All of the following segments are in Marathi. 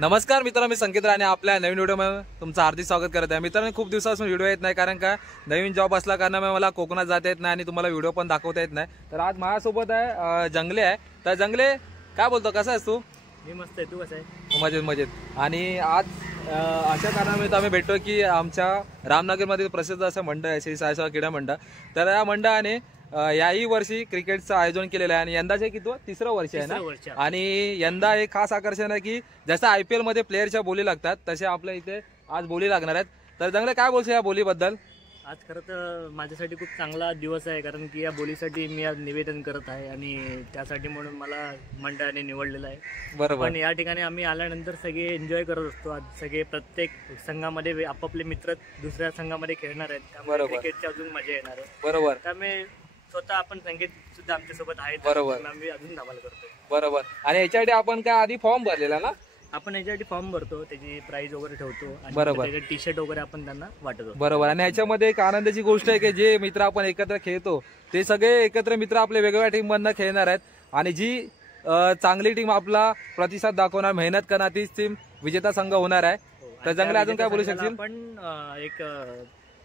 नमस्कार मित्रांनो, मी संकेत राणे आपल्या नवीन व्हिडिओमध्ये तुमचं हार्दिक स्वागत करत आहे. मित्रांनो, खूप दिवसापासून व्हिडिओ येत नाही कारण का नवीन जॉब असल्या कारणामुळे मला कोकणात जाता येत नाही आणि तुम्हाला व्हिडिओ पण दाखवता येत नाही. तर आज माझ्यासोबत आहे जंगले आहे. तर जंगले, काय बोलतो, कसा आहेस तू? मी मस्त आहे, तू कसा आहे? मजेत मजेत. आणि आज अशा कारणामुळे आम्ही भेटतो की आमच्या रामनगरमध्ये प्रसिद्ध असं मंडळ आहे श्री साई सेवा क्रीडा मंडळ. तर या मंडळाने याही वर्षी क्रिकेटचं आयोजन केलेलं आहे आणि यंदाचे किती तिसरं वर्ष आहे ना. आणि यंदा एक खास आकर्षण आहे की जसं IPL मध्ये प्लेयरच्या बोली लागतात तसे आपल्या इथे आज बोली लागणार आहेत. तर जंगले, काय बोलशील या बोलीबद्दल? आज खरं तर माझ्यासाठी खूप चांगला दिवस आहे कारण की या बोलीसाठी मी आज निवेदन करत आहे आणि त्यासाठी म्हणून मला मंडळाने निवडलेलं आहे. बरोबर. पण या ठिकाणी आम्ही आल्यानंतर सगळे एन्जॉय करत असतो. आज सगळे प्रत्येक संघामध्ये आपापले मित्र दुसऱ्या संघामध्ये खेळणार आहेत, त्यामुळे क्रिकेटची अजून मजा येणार आहे. बरोबर. त्यामुळे स्वतः आपण संगीत सुद्धा आमच्यासोबत आहेत. बरोबर. आम्ही अजून धमाल करतो. बरोबर. आणि याच्यासाठी आपण काय आधी फॉर्म भरलेला ना? आपण याच्यासाठी फॉर्म भरतो, त्याची प्राइस वगैरे ठेवतो आणि बरोबर टी-शर्ट वगैरे आपण त्यांना वाटतो. बरोबर. आणि ह्याच्यामध्ये एक आनंदाची गोष्ट आहे की जे मित्र आपण एकत्र खेळतो ते सगळे एकत्र मित्र आपले वेगवेगळ्या टीम मधनं खेळणार आहेत आणि जी चांगली टीम आपला प्रतिसाद दाखवणार, मेहनत करणार, तीच टीम विजेता संघ होणार आहे. तर जंगले, अजून काय बोलू शकतील? आपण एक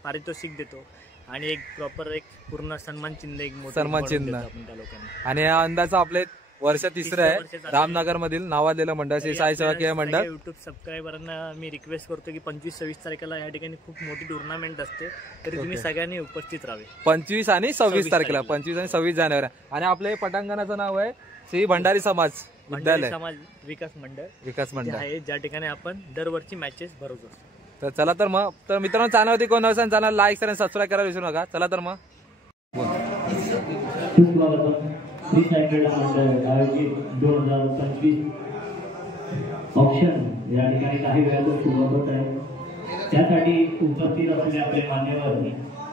पारितोषिक देतो आणि एक प्रॉपर एक पूर्ण सन्मान चिन्ह, एक सन्मान चिन्ह आपण त्या लोकांना. आणि या अंदाजा आपले वर्ष तिसरं आहे रामनगर मधील नावाजलेलं मंडळ श्री साई सेवा क्रीडा मंडळ. युट्यूब सबस्क्रायबरांना मी रिक्वेस्ट करतो की 25-26 तारखेला या ठिकाणी खूप मोठी टुर्नामेंट असते, तरी तुम्ही सगळ्यांनी उपस्थित राहावे. 25 आणि 26 तारखेला, 25 आणि 26 जानेवारी. आणि आपल्या पटांगणाचं नाव आहे श्री भंडारी समाज विद्यालय समाज विकास मंडळ आहे, ज्या ठिकाणी आपण दरवर्षी मॅचेस भरवतो. तर चला तर मग, तर मित्रांनो, चॅनलवरती कोण नसेल चॅनल लाईक आणि सबस्क्राईब करायला विसरू नका. चला तर मग श्री साई क्रीडा मंडळ आयोजित 2025 ऑप्शन या ठिकाणी काही वेळातच सुरुवात होत आहे. त्यासाठी उपस्थित असलेले आपले मान्यवर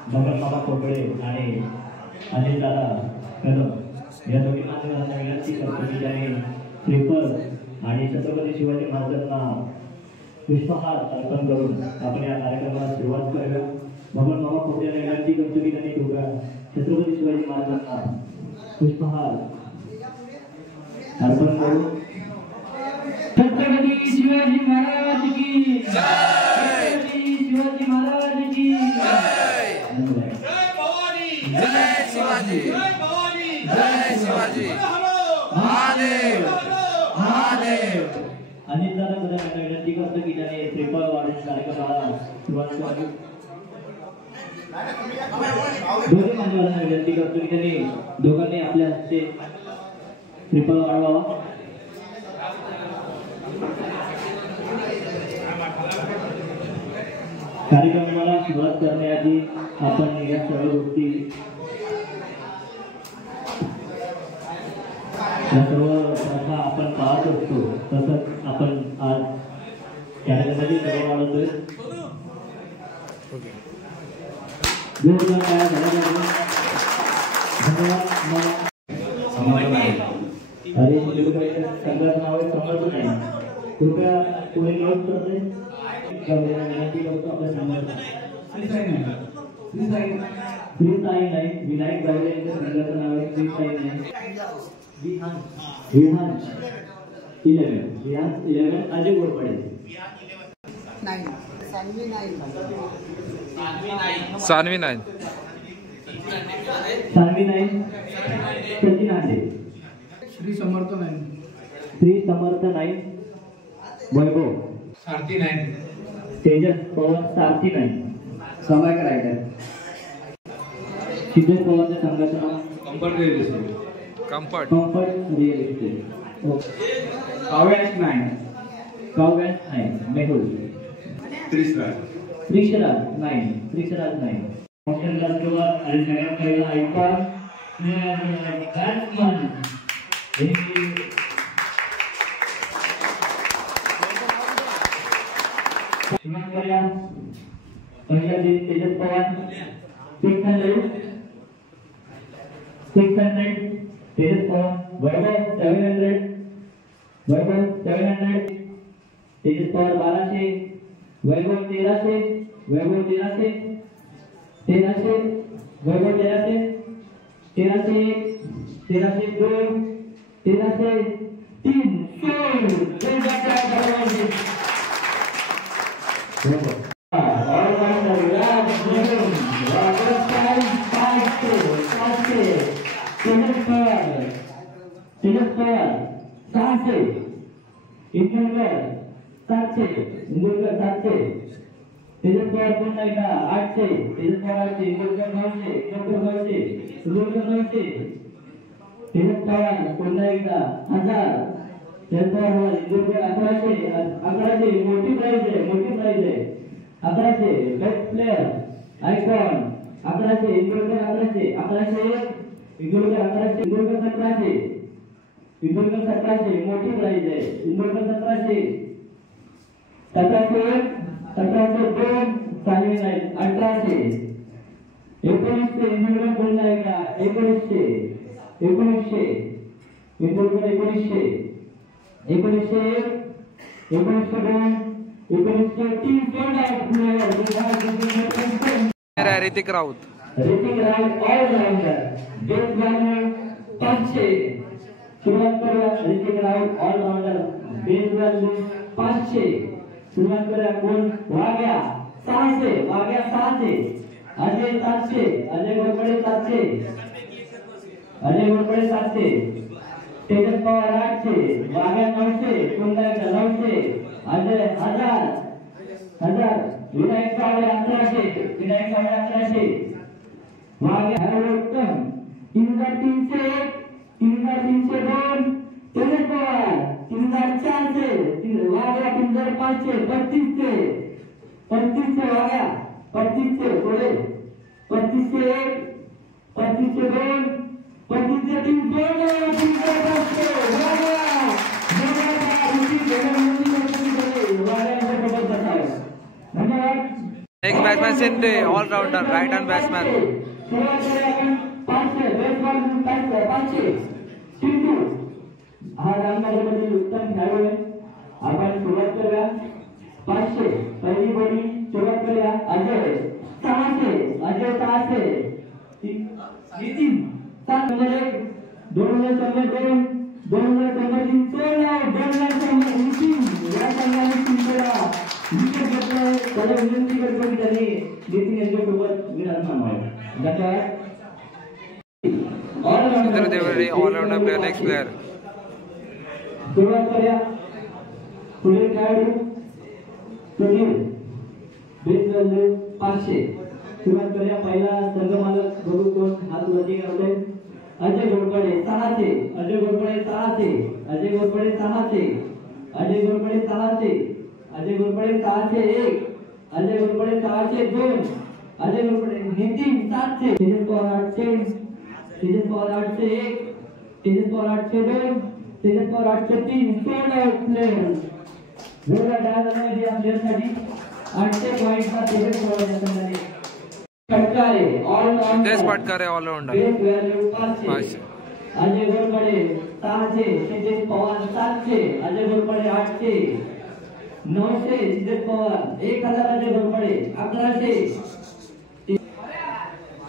भगतमामा कोपडे आणि अनिल दादा कदम या दोन्ही मान्यवरांना विनंती करतो की त्यांनी श्रीफळ आणि छत्रपती शिवाजी महाराजांना पुष्पहार अर्पण करून आपण या कार्यक्रमाला सुरुवात करूया. भगतमामा कोपडे यांना विनंती करतो की त्यांनी छत्रपती शिवाजी महाराजांना पुष्पहार अर्पण करू. छत्रपती शिवाजी महाराज की जय. छत्रपती शिवाजी महाराज की जय. जय भवानी, जय शिवाजी, जय भवानी, जय शिवाजी. महादेव महादेव. अनिल दादा यांना विनंती करतो की त्याने श्रीफळ वाढीस कार्यक्रमाला सुरुवात करावी. दोन्ही मान्यवरांना विनंती करतो की त्यांनी दोघांनी आपल्या हस्ते श्रीफळ वाढवावा. कार्यक्रमाला सुरुवात करण्याआधी आपण या सर्व गोष्टी, या सर्व प्रथा आपण पाहत असतो, तसंच आपण आज कार्यक्रमाची सर्व वाढवतोय. अरे संघाचं नाव आहे समर्थ नाही. कृपया पुढे नोट करते विनंती करतो आपल्या संघाचा श्री साई नाही. विनायक गावडे यांच्या संघाचं नाव आहे श्री साई नाही. Vihan 11 Ajay Godpade. Sanvi nine. Sachin Aade. Shri Samarth nine. Shri Samarth nine. Vaibhav Sarathi nine. Tejas Pawan Sarathi nine. समय करायचं. सिद्धेश पवारच्या संघाचं नाव comfort real estate. Comfort real estate. Kavyansh nine. Mehul. Trishraj nine. ऑप्शनला सुरुवात आणि सगळ्यात पहिला आयकॉन बॅट्समन पहिला तेजस पवार 600. तेजस पवार. वैभव 700. तेजस पवार 1200. वैभव 1300. वैभव 1300. वैभव 1300. 1301. 1302. 1303. तेजस पवार 600 इंदुरकर 700 तेजस पवार पुन्हा एकदा 800 तेजस पवार 800 इंदुरकर 900 तेजस पवार पुन्हा एकदा 1000 तेजस पवार इंदुरकर 1100 मोठी प्राइज आहे 1100 best player icon 1100 Indurkar 1100 Indurkar 1700 मोठी प्राइज आहे इंदुरकर 1702 चालू आहे 1800 1900 इंदुरकर पुन्हा एकदा 1900 Indurkar 1900 Hrithik Raut allrounder best bowler 500 सुरुवात करूया Hrithik Raut allrounder best bowler 500 सुरुवात करूया कोण वाग्या 600 अजय 700 अजय गोरपडे 700 तेजस पवार 800 वाग्या 900 पुन्हा 900 अजय 1000 विनायक सावळे 1100 वाग्या उत्तम 3302 तेजस पवार 3400 वाग्या 3500 3500 वाग्या 3500 पुढे 3501 3502 next batsman Shinde allrounder right hand batsman हा रामनगरमधील उत्तम खेळाडू आहे आपण सुरुवात करूया 500 पहिली बळी सुरुवात करूया अजय 600 नितीन 7 नंबर 1 2002 या संघाने सिंधूला विकेट घेतलाय त्याला विनंती करतो की त्यांनी नितीन यांच्यासोबत विराट मानवावे धन्यवाद ऑलराउंडर प्लेयर नेक्स्ट प्लेयर सुरुवात करूया पुढील खेळाडू सुनील बेस्ट व्हॅल्यू 500 सुरुवात करूया पहिला संघ मालक बघू कोण हात वरती करतोय Ajay Ghorpade 600 Ajay Ghorpade 600 1 Ajay Ghorpade 601 Ajay Ghorpade 602 Ajay Ghorpade Nitin 700 Tejas Pawar 801 Tejas Pawar 803 Tejas Pawar 803 sold out player जोरदार डाय झाला आहे या प्लेयरसाठी 800 पॉइंटचा तेजस पवार या संघाने पटकारे ऑलराउंडर अजय घोरपडे 600 तेजस पवार 700 अजय घोरपडे 800 900 तेजस पवार 1000 अजय घोरपडे 1100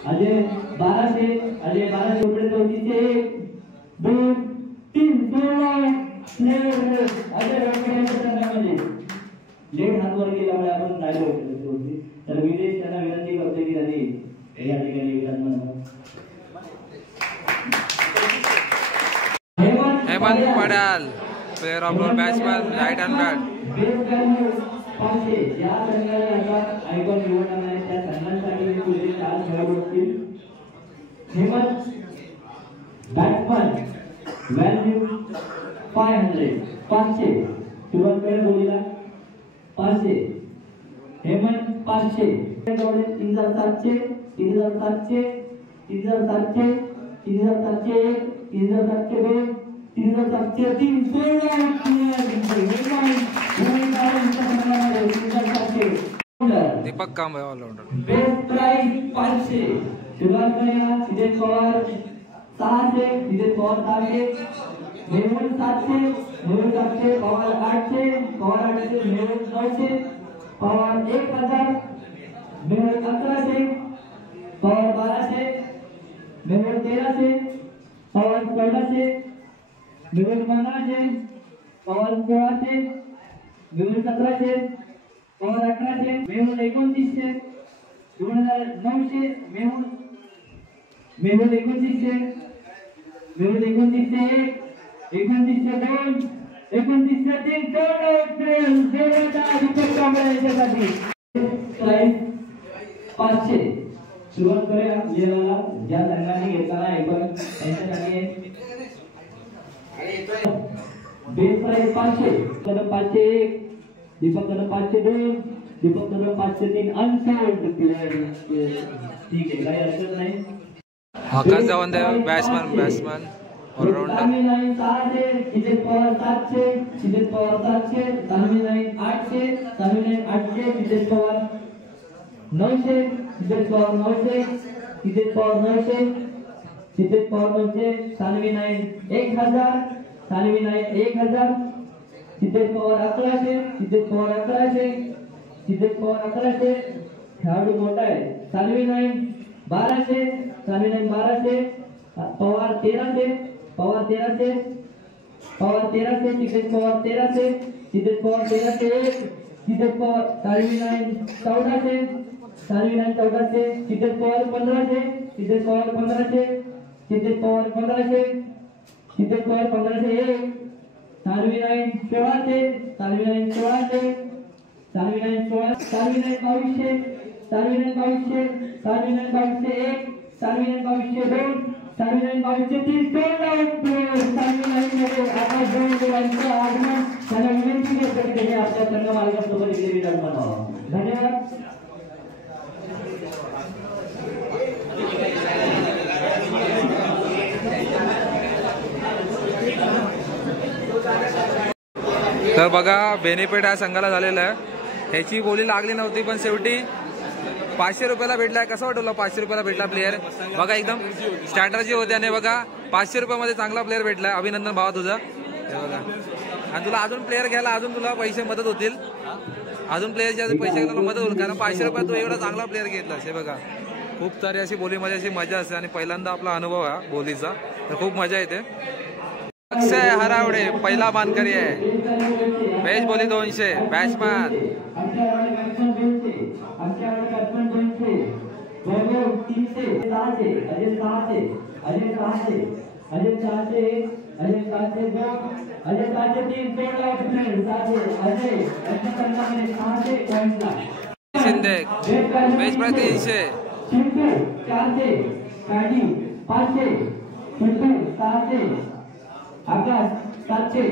अजय 1200 घोरपडे 301 2 3 प्लेयर अजय घोरपडे यांच्या संघामध्ये लेट हातवर गेल्यामुळे आपण राहिलो होतो तर विदेश त्यांना विनंती करते की त्यांनी या ठिकाणी विराट म्हणावं Hemant Padal player of batsman right hand bat या संघाने आता आयकॉन निवडणार आहे त्या संघांसाठी पुढे 4 खेळाडू असतील हेमंत बॅट्समॅन व्हॅल्यू 500 सुरुवात करेल बोलीला 500 Hemant 500 3700 3700 3700 3701 3702 3703 Deepak Kamble allrounder best price 500 सुरुवात करूया सिद्धेश पवार 600 सिद्धेश पवार 600 मेहुल 700 पवार 800 मेहुल 900 पवार 1000 मेहुल 1100 पवार 1200 मेहुल 1300 पवार 1400 मेहुल 1500 पवार 1600 मेहुल 1700 पवार 1800 मेहुल 2900 2900 मेहुल 2900 विरुद्ध 2901, 2902, 2903 जोरदार दीपक कांबळे यांच्यासाठी प्राइस 500. सुरुवात करूया जेवायला ज्या संघाने घेतला आहे पण त्यांच्यासाठी base price 500. Kadam 501, Deepak Kadam 502, Deepak Kadam 503 unsold player. ठीक आहे, काही अडचण नाही. आकाश जावंदे batsman allrounder. Tanvi line 600, Siddhesh Pawar 700, Siddhesh Pawar 700, Tanvi line 800, Tanvi line 800, Siddhesh Pawar 900, Siddhesh Pawar 900, Siddhesh Pawar 900, Siddhesh Pawar 900, Tanvi line 1000, Tanvi line 1000, Siddhesh Pawar 1100, Siddhesh Pawar 1100, Siddhesh Pawar 1100. खेळाडू मोठा आहे. Tanvi line 1200, Tanvi line 1200, Pawar 1300, Pawar 1300, Pawar 1300, Siddhesh Pawar 1300, Siddhesh Pawar 1301, Siddhesh Pawar Tanvi line 1400, Tanvi line 1400, Siddhesh Pawar 1500, Siddhesh Pawar 1500, Siddhesh Pawar 1500, Siddhesh Pawar 1501, Tanvi line 1600, Tanvi line 1600, Tanvi line 16, Tanvi line 2200, Tanvi line 2200, Tanvi line 2201, Tanvi line 2202, Tanvi line 2203. Tanvi line मध्ये आकाश जावंदे यांचं आगमन. त्यांना विनंती करतो की त्यांनी आपल्या संघ मार्गासोबत इथे विराज बनावा. धन्यवाद. तर बघा बेनिफिट ह्या संघाला झालेला आहे. ह्याची बोली लागली नव्हती पण शेवटी 500 रुपयाला भेटलाय. कसं वाटलं 500 रुपयाला भेटला प्लेअर? बघा एकदम स्ट्रॅटर्जी होती आणि बघा 500 रुपयामध्ये चांगला प्लेअर भेटलाय. अभिनंदन भावा तुझं. हे बघा आणि तुला अजून प्लेअर घ्यायला अजून तुला पैसे मदत होतील. अजून प्लेअरचे पैसे घ्यायला मदत होईल कारण 500 रुपयात तू एवढा चांगला प्लेअर घेतलास. हे बघा खूप सारी अशी बोलीमध्ये अशी मजा असते आणि पहिल्यांदा आपला अनुभव आहे बोलीचा तर खूप मजा येते. अक्षय हरावडे पहिला मानकरी आहे. बेस्ट बोली 200. Batsman Shinde best price 300. 400, 500, 600, आकाश 700,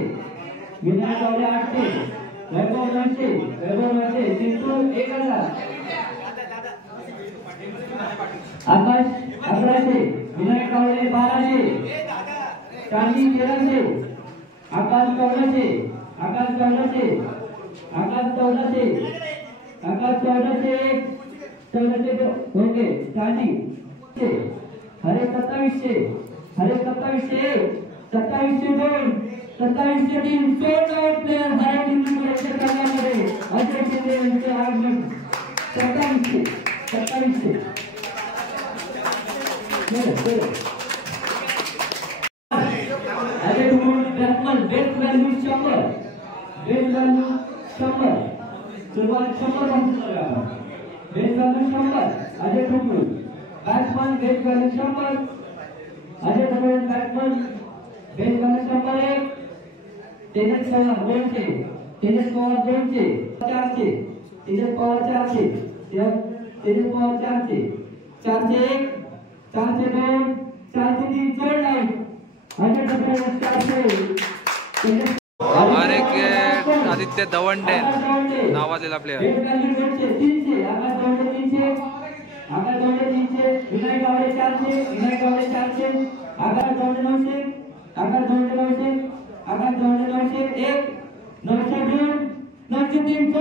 विनायक गावडे 800, वैभव 900, वैभव 900, चिंटू 1000, आकाश 1100, विनायक गावडे 1200, चांदी 1300, आकाश 1400, आकाश 1400, आकाश 1400, आकाश 1400, 1400 ओके. चांदी हरे 2700, हरे 2700, 2702, 2703 प्लेयर हरे टीममध्ये अजय शिंदे यांचे आगमन. 2700 Ajay batsman best value 100, best value 100. सुरुवात 100 पासून करूया आपण. Best value 100 Ajay Thokur. Batsman best value 100 Ajay Thokur. Batsman best value 101. Tejas Pawar 200, Tejas Pawar 200, 400, Tejas Pawar 400, Tejas Pawar 400, 401, 402, 403 जोड लाईन. अजय ठोकूर 400. आदित्य दवंडे नावाजलेला प्लेअर. 300, आकाश दवंडे 300, आकाश दवंडे 300, विनायक गावडे 400, विनायक गावडे 400, आकाश Dawande 900, Akash Dawande 900, Akash Dawande 900 1, 902, 903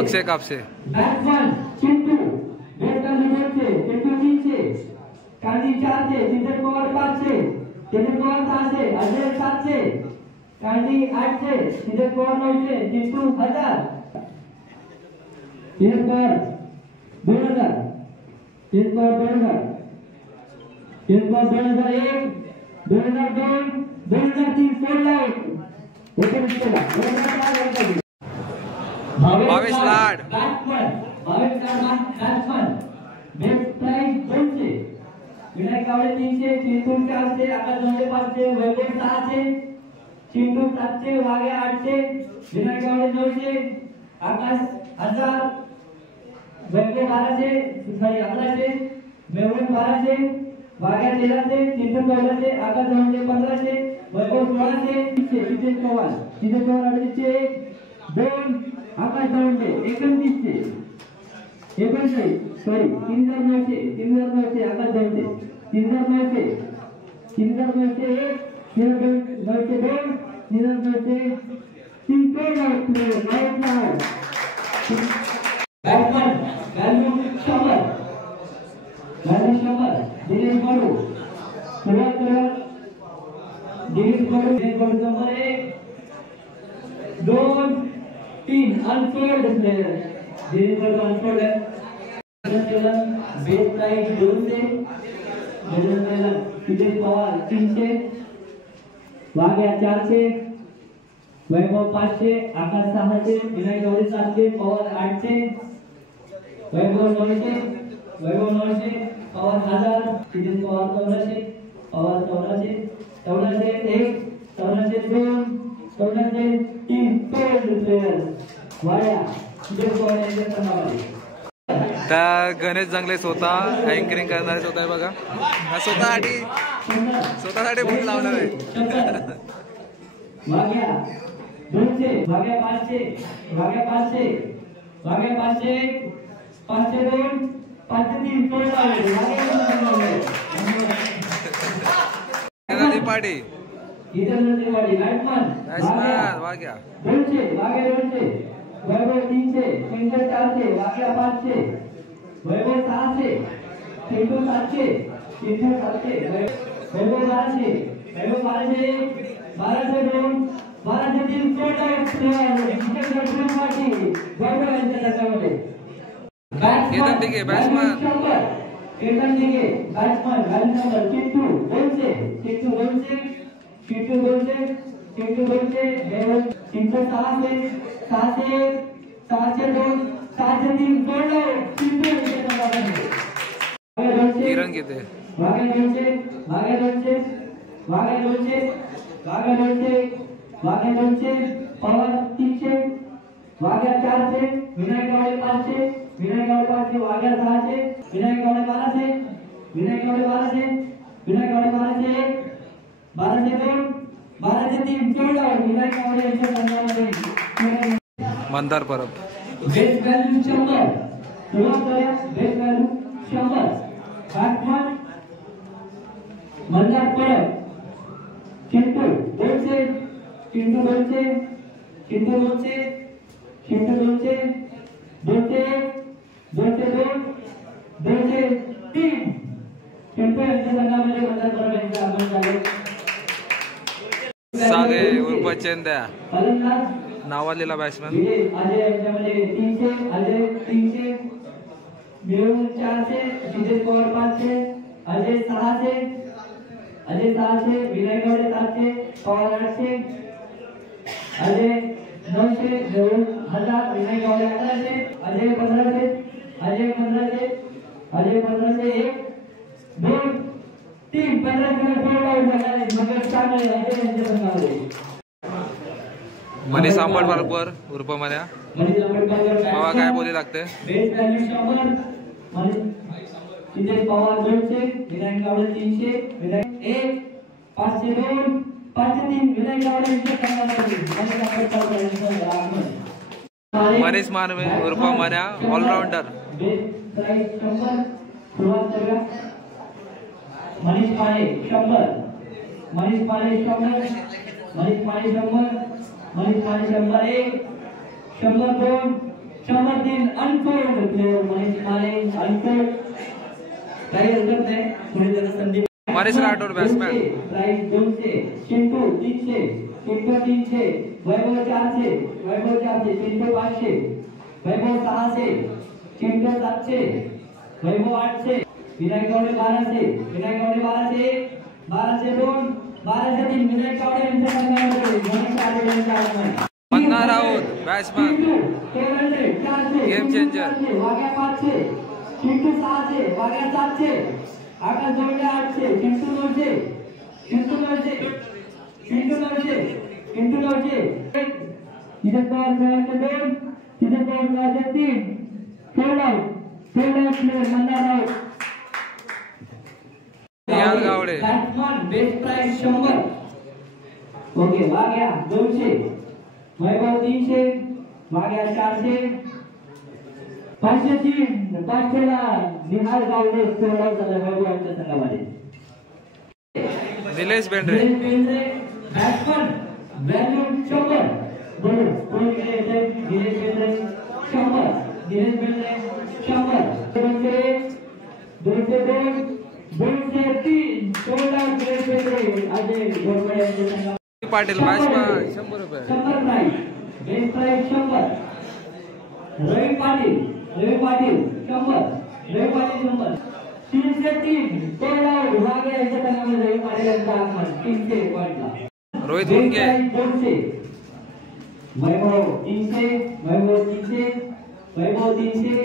Akshay Kapse. Batsman Chintu best value 200, Chintu 300, Kandi 400, Siddhesh Pawar 500, Siddhesh Pawar 600, Ajay 700, Kandi 800, Siddhesh Pawar 900, Chintu 1000, Siddhesh Pawar 2000, Siddhesh Pawar 2000, Siddhesh Pawar 2001, 2002, 2003 सोडलाय. Bhavesh Lad batsman, Bhavesh Lad batsman best price Gawade 300, Chintu 400, Akash Gawade 500, Vaibhav 600, Chintu 700, Waghya 800, Vinayak Gawade 900, Akash 1000, Vaibhav 1200, sorry 1100, Mevan 1200, Waghya 1300, Chintu 1400, Akash Gawade 1500, Vaibhav 1600, Siddhesh Pawar 250, 2 Akash Gawade 2900, 39, sorry 3900, 3900, Akash Gawade 3900, 3900, 3902, 3900, 3900, batsman value 100, value 100, Dinesh Badu सुरुवात करा. दिनेश बाडू नंबर 1, 2, 3 अनफोल्ड प्लेयर. दिनेश बाडू अनफोल्ड आहे. बेस प्राइस 200, सिद्धेश पवार 300, वाघ्या 400, वैभव 500, आकाश 600, विनायक गावडे 700, पवार 800, वैभव 900, पवार 1000, सिद्धेश पवार 1400, पवार 1400, 1401, 1402, 1403 प्लेयर वाया सिद्धेश पवार यांच्या संघामध्ये. त्या गणेश जंगले स्वतः अँकरिंग करणारे स्वतः आहे बघा. हा स्वतःसाठी बोट लावणार आहे. वाघ्या 200, वाघ्या 500, वाघ्या 500, वाघ्या 500, 502, 503 पाडी बॅट्समन वाघ्या 200, वाघ्या 200, वैभव 300, चिंटू 400, वाघ्या 500, वैभव 600, चिंटू 700, चिंटू 700, वैभव 1200, वैभव 1200, 1202, 1203 वैभव यांच्या संघामध्ये. Ketan Dighe batsman, Ketan Dighe batsman value number Chintu 200, Chintu 200, Chintu 200, Chintu 200, वैभव चिंटू 600, 600, 602, 603 चिंटू यांच्या संघामध्ये. किरण किती वाघ्या 200, वाघ्या 200, वाघ्या 200, वाघ्या 200, वाघ्या 200, पवार 300, वाघ्या 400, विनायक गावडे 500, विनायक गावडे 500, वाघ्या 600, विनायक गावडे 1200, विनायक गावडे 1200, विनायक गावडे 1201, 1202, 1203 विनायक गावडे यांच्या संघामध्ये. मंदार परब बेस व्हॅल्यू 100, सुरुवात करूया. Base value 100, batsman Mandar Parab, Chintu 200, Chintu 200, Chintu 200, Chintu 200, 201, 202, 203 Chintu यांच्या संघामध्ये मंदार परब यांचे आगमन झाले. सागे उर्फ चेंद्या फलंदाज नावालेला बॅट्समॅन अजय यांच्यामध्ये 300, अजय 300, मिळून 400, सिद्धेश पवार 500, अजय 600, अजय 600, विनायक गावडे 700, पवार 800, अजय 900, मिळून 1000, विनायक गावडे 1100, अजय 1500, अजय 1500, अजय 1500, 1, 2, 3 1500 मगर चांगले अजय यांच्या संघामध्ये. मनीष आंबटवारकर उर्फ मन्या बाबा काय बोली लागते. बेस व्हॅल्यू 100, सिद्धेश पवार 200, विनायक गावडे 300, विनायक 1, 502, 503 विनायक गावडे यांच्या संघामध्ये. मनीष मानवे उर्फ मन्या ऑलराऊंडर. बेस प्राइस 100, सुरुवात करूया. मनीष पाणे 100, मनीष पाणे 100, मनीष पाणे 100, मनीष पाणे 101, 102, 103 अनफोल्ड प्लेयर मनीष पाणे अनफोल्ड. काही हरकत नाही, पुढे त्याला संधी. मनीष राठोड बॅट्समॅन प्राइस 200, चिंटू 300, चिंटू 300, वैभव 400, वैभव 400, चिंटू 500, वैभव 600, चिंटू 700, वैभव 800, विनायक गावडे 1200, विनायक गावडे 1201, 1202, 1203 विनायक गावडे यांच्या संघामध्ये. मनीष राठोड यांच्या आगमन. Mannar Raut batsman game changer. Waghya 500, Chintu 600, Waghya 700, Akash जोडले 800 चिंटू 900 चिंटू 900 चिंटू 900 चिंटू 900 तिथे पॉवर मिळाले 2 तिथे पॉवर मिळाले 3 sold out player Mandar Nihal Gawade batsman best price 100 okay वाग्या 200 वैभव 300 वाग्या 400 503 500ला निहाल गावडे सोल्ड आउट झाला वैभवांच्या संघामध्ये निलेश बेंद्रे बॅट्समन व्हॅल्यू 100 बरोबर कोण केले निलेश बेंद्रे 100 निलेश बेंद्रे 100 202 203 सोल्ड आउट निलेश बेंद्रे अजय घोरपडे यांच्या संघामध्ये पाटील भाजपा 100 रुपये 100 प्राइस बेस्ट प्राइस 100 रवी पाटील 100 रवी पाटील 100 303 सोल्ड आउट वागे यांच्या संघामध्ये रवी पाटील यांचा आगमन 300 पॉइंटला रोहित मुंगे 200 वैभव 300 वैभव 300 वैभव 300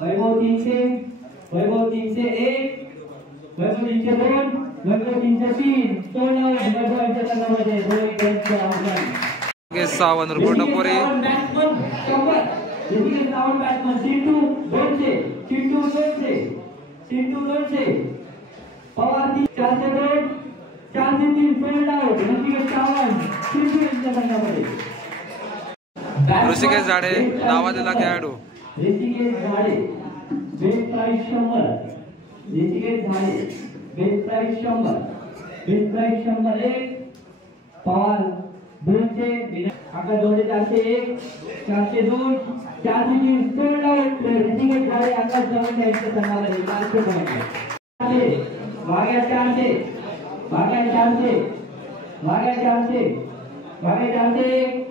वैभव 300 वैभव 301 वैभव 302 वैभव 303 सोल्ड आउट वैभव यांच्या संघामध्ये रोहित यांचा आगमन सावंत कोटपोरे बॅट्समन 100 जिथे Sawant batsman Chintu 200 Chintu 200 Chintu 200 Pawar 402 403 sold out Rishikesh Sawant Chintu यांच्या संघामध्ये ऋषिकेश झाडे नावाजलेला खेळाडू ऋषिकेश झाडे बेस्ट प्राइस 100 ऋषिकेश झाडे best price 100 best price 101 Pawar 200 आकाश जोडे 401 402 403 सोल्ड आउट ऋषिकेश झाडे आकाश जोडे यांच्या संघामध्ये 400 point Waghya 400 Waghya 400 Waghya 400 Waghya 401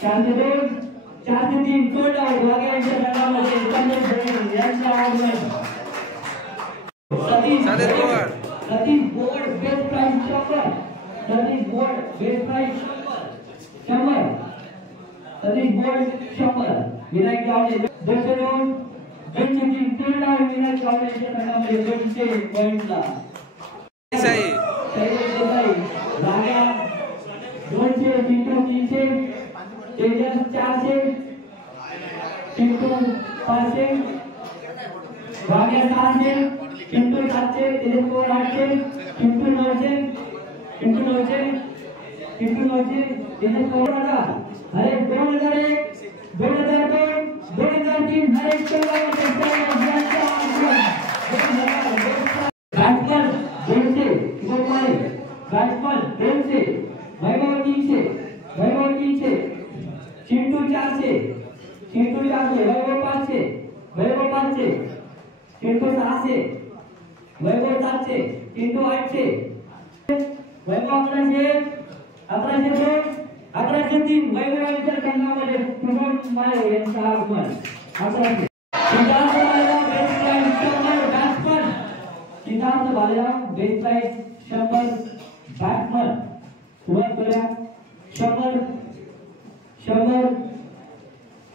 402 403 sold out Waghya यांच्या संघामध्ये संदेश यांचा आगमन Satish Borde best price 100 Satish Borde best price 100 Satish Borde 100 Vinayak Gawade 202 203 sold out Vinayak Gawade यांच्या संघामध्ये 200 पॉइंटला वाग्या 200 चिंटू 300 तेजस 400 चिंटू 500 वाग्या 600 चिंटू 700 तेजस पवार 800 चिंटू 900 चिंटू 900 चिंटू 900 तेजस पवार अरे 2001 2002 2003 हरे बॅट्समन 200 गोपाळे बॅट्समन 200 वैभव 300 वैभव 300 चिंटू 400 चिंटू 400 वैभव 500 वैभव 500 चिंटू 600 वैभव 700 चिंटू 800 वैभव 1102 1103 वैभव यांच्या संघामध्ये सुमन माळे यांचा आगमन 1100 Siddharth Balerao best price 100 batsman Siddharth Balerao best price 100 batsman सुरुवात करूया 100 100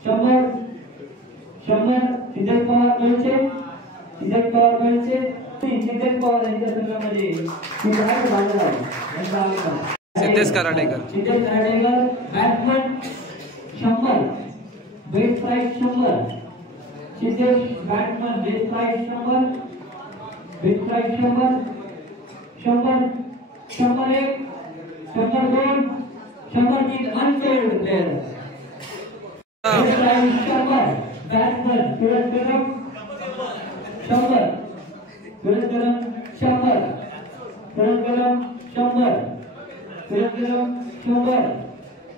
100 100 सिद्धेश पवार 200 सिद्धेश पवार 200 सिद्धेश पवार यांच्या संघामध्ये सिद्धार्थ बालेराव यांचा आगमन Siddhesh Karadekar Siddhesh Karadekar batsman 100 best price 100 Siddhesh batsman best price 100 best price 100 100 101 102 103 unsold player best price 100 batsman Suraj Kadam 100 Suraj Kadam 100 Suraj Kadam 100 Suraj Kadam 100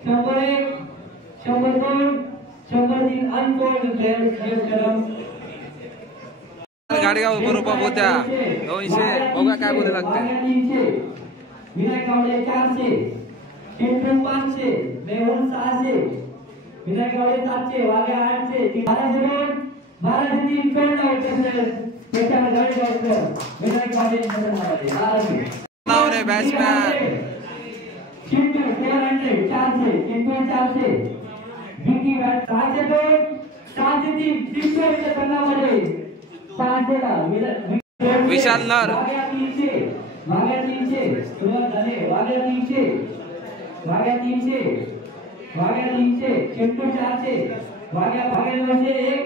101 102 103 unsold player Suraj Kadam गाडीगाव बरोबर होत्या 200 बघा काय बोलू लागते 300 विनायक गावडे 400 चिंटू 500 मेहुल 600 विनायक गावडे 700 वाग्या 800 1203 सोल्ड आउट त्याच्या गाडीगावकर विनायक गावडे यांच्या नावाने नाव रे बॅट्समॅन चिंटू 400 400 चिंटू 400 बीटी बॅट 602 603 चिंटू यांच्या संघामध्ये 500 ला विशाल नर. वाघ्या 300 सुरुवात झाले. वाघ्या 300 चिंटू 400 वाघ्या 901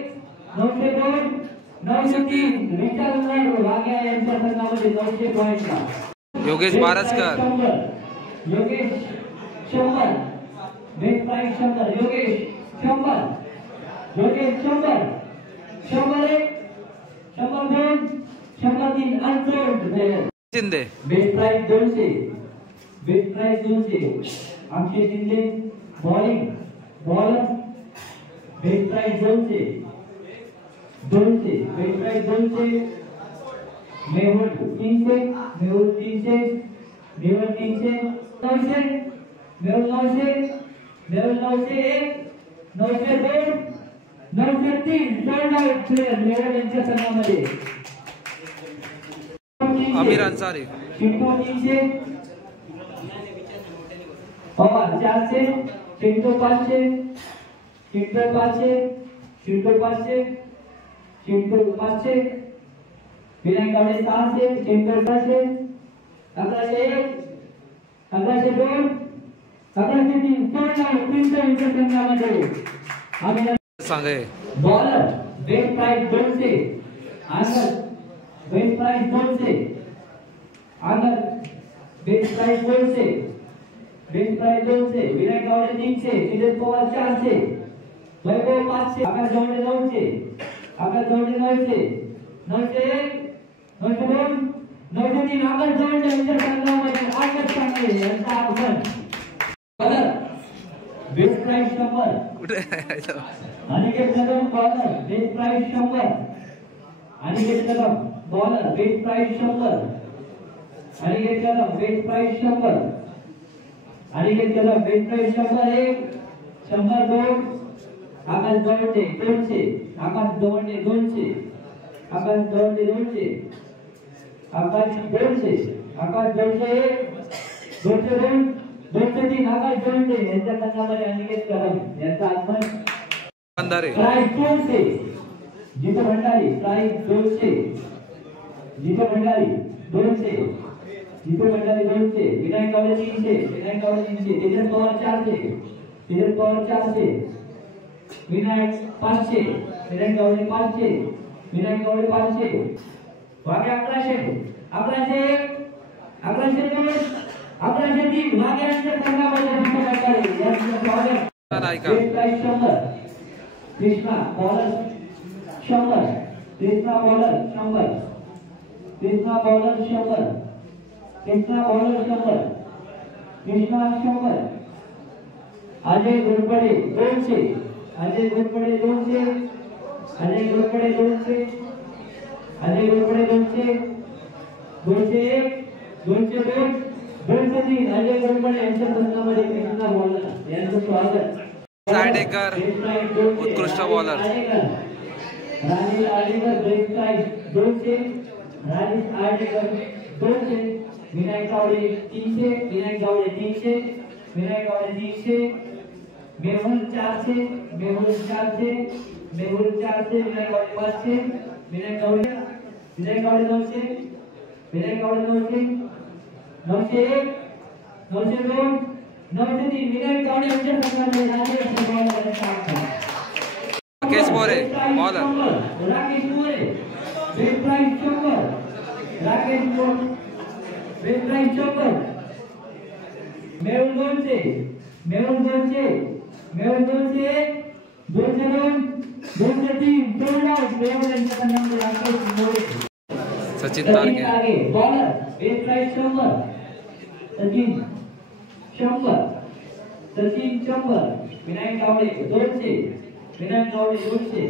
902 903 विशाल नर वाघ्या यांच्या संघामध्ये 900 पॉइंटला. Yogesh Baraskar. Yogesh 100 best price 100 Yogesh 100 100 101 102 103 unsold. Shinde. Best price 200 Akshay Shinde bowling bowler best price 200 best price 200 Mehul 300 900 Mehul 900 1 902 903 sold out player Mehul यांच्या संघामध्ये. Aamir Ansari. Chintu 300 Pawar 400 Chintu 500 Vinayak Gawade 600 Chintu 600 1101 1102 1103 sold out Prince संघामध्ये. आम्ही सांगे. बॉलर बेस्ट प्राइस 200 आनंद बेस्ट प्राइस 200 विनायक गावडे 300 सिद्धेश पवार 400 वैभव 500 आकाश गावडे 900 901 902 903 आकाश गावडे यांच्या संघामध्ये आकाश सांगे यांचा आगमन. Bowler best price 100 Aniket Kadam bowler best price 100 Aniket Kadam bowler best price 100 Aniket Kadam best price 100 1 102 Akash Dawande 200 Akash Dawande 200 Akash Dawande 200 आकाश 200 आकाश 201 202 203 आकाश दवंडे यांच्या संघामध्ये अनिकेत कदम यांचा आगमन. अंधारे. प्राइस 200 जितो भंडारी प्राइस 200 जितो भंडारी 200 विनायक गावडे 300 तेजस पवार 400 विनायक 500 विनायक गावडे 500 वाघ्या 1101 1103 वाघ्यांच्या संघामध्ये कृष्णा बॉलर 100 कृष्णा बॉलर 100 कृष्णा 100 अजय घोरपडे 200 201 202 203 अजय घोरपडे यांच्या संघामध्ये कृष्णा बॉलर यांचं स्वागत. साडेकर उत्कृष्ट bowler. Ranil Adekar best price 200 Vinayak Gawade 300 Mehul 400 Vinayak Gawade 500 Vinayak Gawade 900 901 902 903 Vinayak Gawade यांच्या संघामध्ये Rakesh More bowler. Rakesh More best price 100 Rakesh More best price 100 Mehul 200 202 203 sold out Mehul यांच्या संघामध्ये Rakesh More. Sachin Targe bowler best price 100 Sachin 100 Vinayak Gawade 200 Vinayak Gawade 200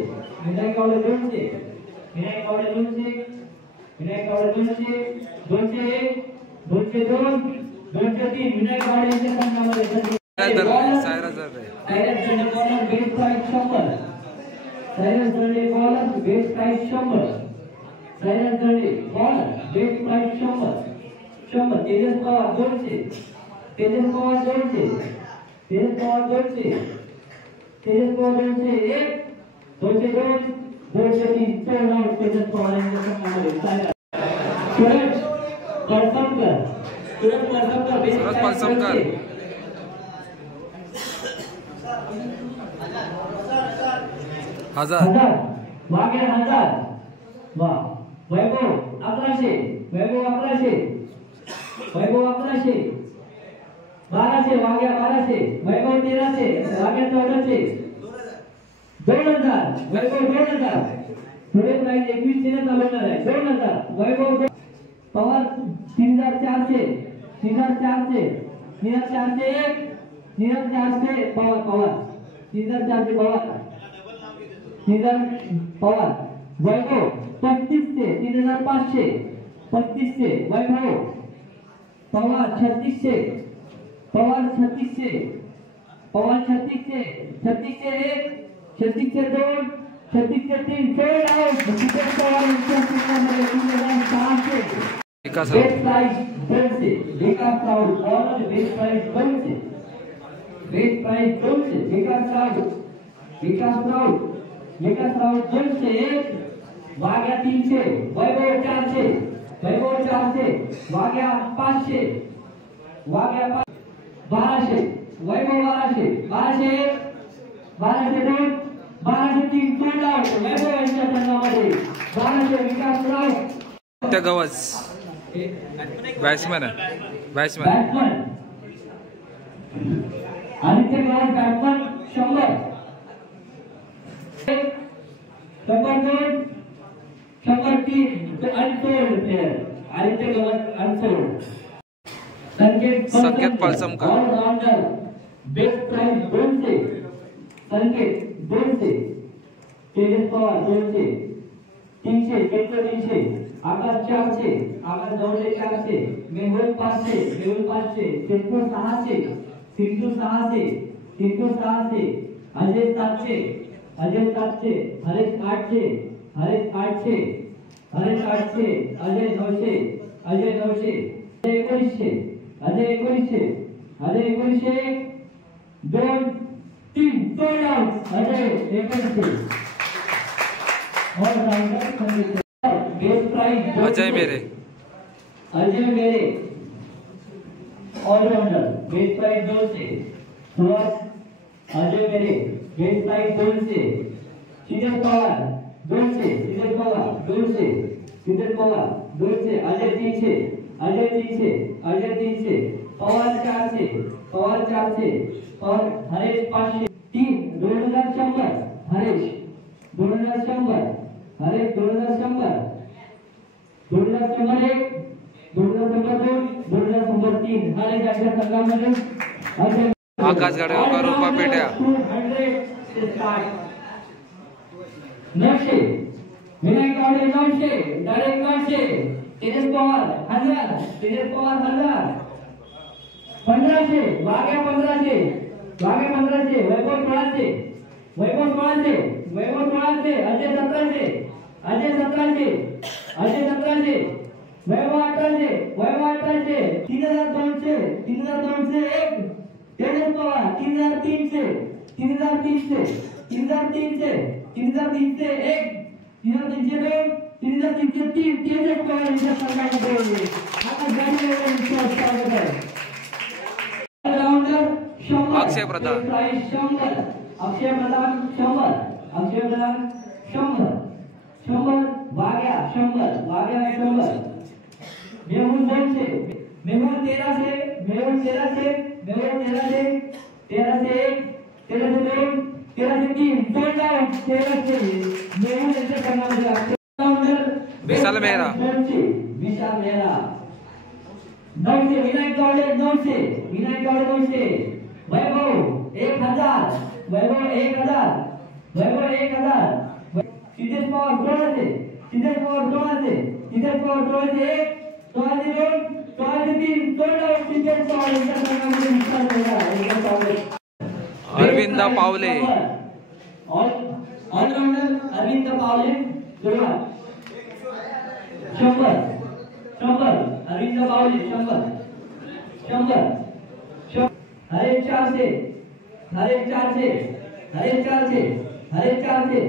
201 202 203 Vinayak Gawade यांच्या संघामध्ये Cyrus Darre. Best price 100 Cyrus Darre bowler best price 100 Tejas Pawar 200 1 202 203 sold out Tejas Pawar यांच्या संघामध्ये. सूरज पळसमकर, सूरज पळसमकर, सूरज पळसमकर. हजार. वाघे 1000. वा. वैभव 1100, वैभव 1100, वैभव 1100, 1200, वाघ्या 1200, वैभव 1300, वाघ्या 1400, 2000, वैभव 2000. पुढे प्राइस 21 ने चालवणार आहे. 2000, वैभव. पवार 3400, 3400, 3401, 3400, पवार 3400, पवार. वैभव 3500, 3500, 3500, वैभव. पवार 3600, पवार 3600, पवार 3600, 3601, 3602, 3603. Sold out. पवार यांच्या संघामध्ये 3600. Vikas best price 200, Vikas Raut. All best price 200, best price 200, Vikas Raut. Vikas Raut 201, Waghya 300, Vaibhav 400, Vaibhav 400, Waghya 500, Waghya 1200, Vaibhav 1200, 1201, 1202, 1203. Sold out. Vaibhav यांच्या संघामध्ये 1200, विकास राऊत. त्या गवस बॅट्समॅन आहे. Batsman Aditya Gawas batsman 100, 102, 103. Unsold player Aditya Gawas unsold. Sanket Palasamkar all rounder best price 200, Sanket 200, Tejas Pawar 200, 300, 300, Akash 400, Akash Jawale 400, Mehul 500, Mehul 500, Siddhu 600, Siddhu 600, Siddhu 600, Ajay 700, Ajay 700, Haresh 800, Haresh 800, Haresh 800, Ajay 900, Ajay 900, Ajay 1900, Ajay 1900, Ajay 1900, 2 3. Sold out. Ajay 1900. All rounder best price Ajay Mere. Ajay Mere all rounder best price 200. Suhas Ajay Mere best price 200. Siddhesh Pawar 200, Siddhesh Pawar 200, Siddhesh Pawar 200, Ajay 300, Ajay 300, Ajay 300, Pawar 400, Pawar 400, Pawar. Haresh 500. 2100, Haresh 2100, Haresh 2100, 2101, 2102, 2103. Haresh यांच्या संघामध्ये आकाश गाडेकर रुपा पेट्या. 900, विनायक गावडे 900, डायरेक्ट 900, तेजस पवार 1000, तेजस पवार 1000, 1500, वाघ्या 1500, वाघ्या 1500, वैभव 1600, वैभव 1600, वैभव 1600, अजय 1700, अजय 1700, अजय 1700, वैभव 1800, वैभव 1800, 3200, 3201, तेजस पवार 3300, 3300, 3300, 3301, 3302, 3303. तेजस पवार यांच्या संघामध्ये आता गाडी स्वागत आहे. ऑलराउंडर 100, अक्षय प्रधान. प्राइस 100, अक्षय प्रधान 100, अक्षय प्रधान 100, 100, वाघ्या 100, वाघ्या 100, मेहुल 200, मेहुल 1300, मेहुल 1300, मेहुल 1300, 1301, 1302, 1303. Sold out. 1300 मेहुल यांच्या संघामध्ये all rounder Vishal Mehra 200, Vishal Mehra 900, Vinayak Gawade 900, Vinayak Gawade 900, Vaibhav 1000, Vaibhav 1000, Vaibhav 1000, Siddhesh Pawar 1600, Siddhesh Pawar 1600, Siddhesh Pawar 1601, 1602, 1603. Sold out. Siddhesh Pawar यांच्या संघामध्ये विशाल मेहरा. अरविंद पावले. ऑलराउंडर अरविंद पावले सुरुवात 100, 100, अरविंद पावले 100, 100, हरेश 400, हरेश 400, हरेश 400, हरेश 400,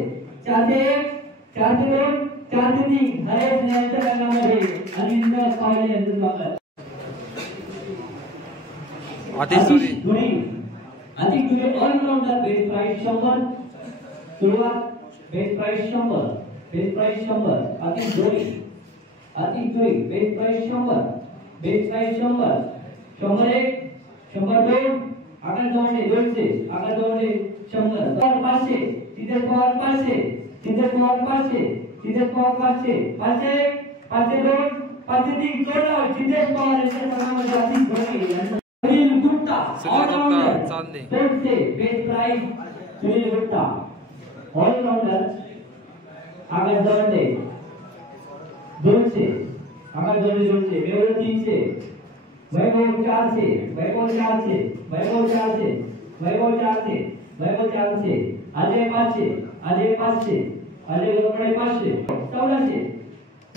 401, 402, 403. हरेश यांच्या संघामध्ये अरविंद यांचं स्वागत. आतिश जोरी आतिश जोरी ऑलराऊंडर बेस्ट प्राइस 100. सुरुवात best price 100. Best price 100. Atish Jori best price 100. Best price 100. 101 102 Akash Dawande 200. Akash Dawande 100. 500. Siddhesh Pawar 500. Siddhesh Pawar 500. Siddhesh Pawar 500. 501 502 503 जोडा सिद्धेश पवार यांच्या संघामध्ये आतिश जोरी यांचा Sunil Gupta all rounder Chandane 200. Best price Sunil Gupta all rounder. Akash Dawande 200. Akash Dawande 200. Mehul 300. Vaibhav 400. Vaibhav 400. Vaibhav 400. Vaibhav 400. Vaibhav 400. Ajay 500. Ajay 500. Ajay Gorpade 500. 1400.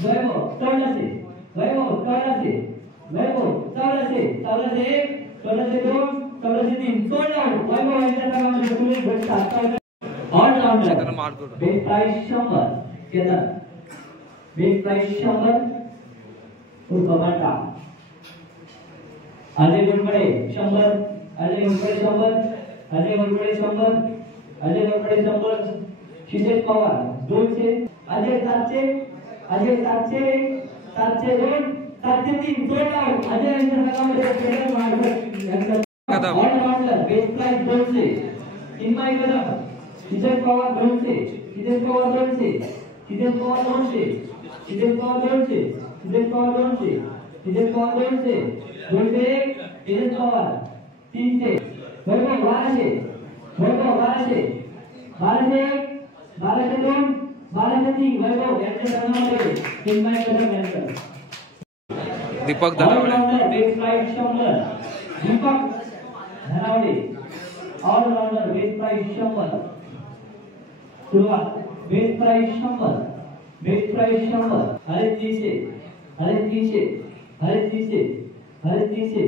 Vaibhav 1400. Vaibhav 1400. Vaibhav 1400. 1401 1402 1403 14 Vaibhav यांच्या संघामध्ये Sunil Gupta all rounder. Best price 100. Ketan best price 100. उर्फ बाटा. अजय गोरपडे 100. अजय गोरपडे 100. अजय गोरपडे 100. अजय गोरपडे 100. सिद्धेश पवार 200. अजय 700. अजय 700. 702 703 जोडा अजय यांच्या संघामध्ये केतन मार्गदर्शक यांचा allrounder. Best price 200. Chinmay Kadam. Siddhesh Pawar 200. Siddhesh Pawar 200. Siddhesh Pawar 200. Siddhesh Pawar 200. Siddhesh Pawar 200. Siddhesh Pawar 200. 201 Siddhesh Pawar 300. Vaibhav 1200. Vaibhav 1200. 1201 1202 1203 Vaibhav यांच्या संघामध्ये चिन्मय कदम यांचा Deepak Dhanawade best price 100. Deepak Dhanawade allrounder best price 100. सुरुवात बेस्ट प्राइस 100. Best price 100. अरे 300. अरे 300. अरे 300. अरे 300.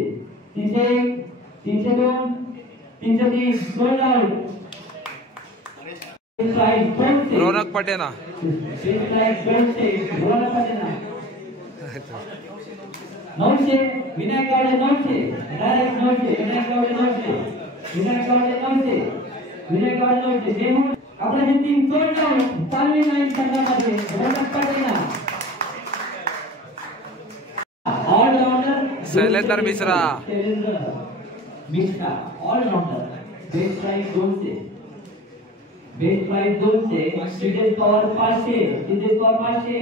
301 302 303 sold out. Best price 200. Raunak Patena best price 200. Raunak Patena 900. Vinayak Gawade 900. Direct 900. Vinayak Gawade 900. Vinayak Gawade 900. Vinayak Gawade 900. Mehul आपल्या टीम जोडला चालवी नाही संघामध्ये Raunak Patena allrounder. Shailendra Mishra Mishra allrounder. Best price 200. Best price 200. Siddhesh Pawar 500. Siddhesh Pawar 500.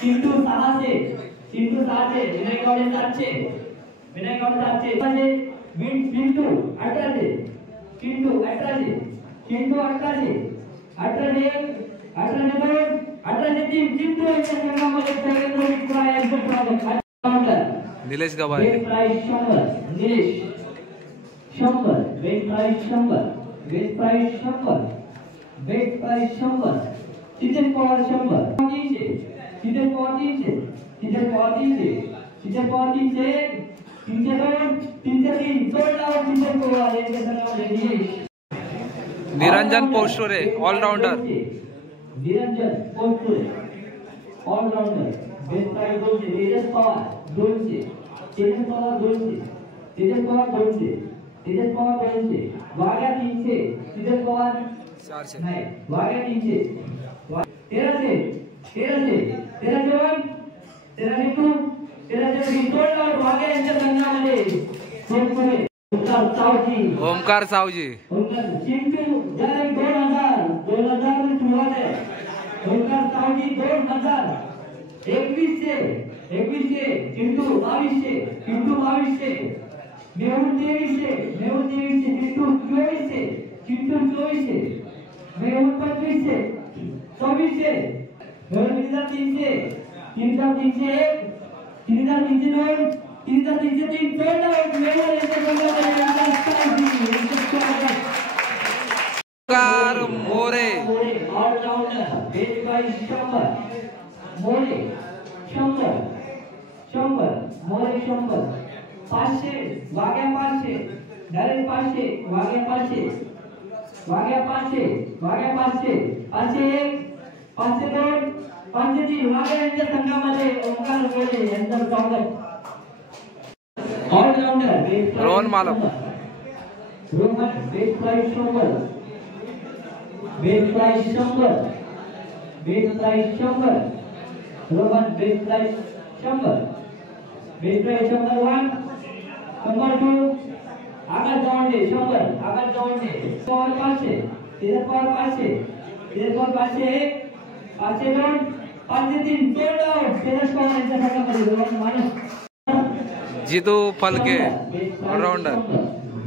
Chintu 600. Chintu 600. Vinayak Gawade 700. Vinayak Gawade 700. Chintu 1800. Chintu 1800. Chintu 1800. 1801 1802 1803 Chintu यांच्या संघामध्ये शैलेंद्र मिश्रा यांचं स्वागत. All rounder Nilesh Gawai best price 100. Nilesh 100. Best price 100. Best price 100. Best price 100. Siddhesh Pawar 100. 300. Siddhesh Pawar 300. Siddhesh Pawar 300. Siddhesh Pawar 301 302 303 जोडला सिद्धेश पवार यांच्या संघामध्ये Nilesh. Niranjan Posture all rounder. Niranjan Posture all rounder. Best price 200. Tejas Pawar 200. Tejas Pawar 200. Tejas Pawar 200. Tejas Pawar 200. वाघ्या 300. Tejas Pawar 400. नाही वाघ्या 300. 1300. 1300. 1301 1302 1303 जोडला वाघ्या यांच्या संघामध्ये पोस्टुरे. ओमकार सावजी चिंटू जय 2000 2000 सुरुवात आहे. ओमकार सावजी 2000. 2100 चिंटू 2200. चिंटू 2200. मेहुल 2300. मेहुल 2300. चिंटू 2400. चिंटू 2400. मेहुल 2500. 2400. मेहुल 300. 301 302 303 जोडला मेहुल यांच्या संघामध्ये Omkar More allrounder. Best price 100. More 100. 100 More 100. 500 Waghya 500. Direct 500 Waghya 500. Waghya 500. Waghya 500. 501 502 503 Waghya यांच्या संघामध्ये ओमकार मोरे यांचं स्वागत. रोहन मालक. Rohan best price 100. Best price 100. Best price 100. Rohan best price 100. Best price 101. Number 2 Akash Jawande 100. Akash Jawande score 500. तिथे स्कोर 500. तिथे स्कोर 501. 502. 503. Sold out. तिथे स्कोर यांच्या संघामध्ये रोहन माणूस. Jitu Phalke all rounder.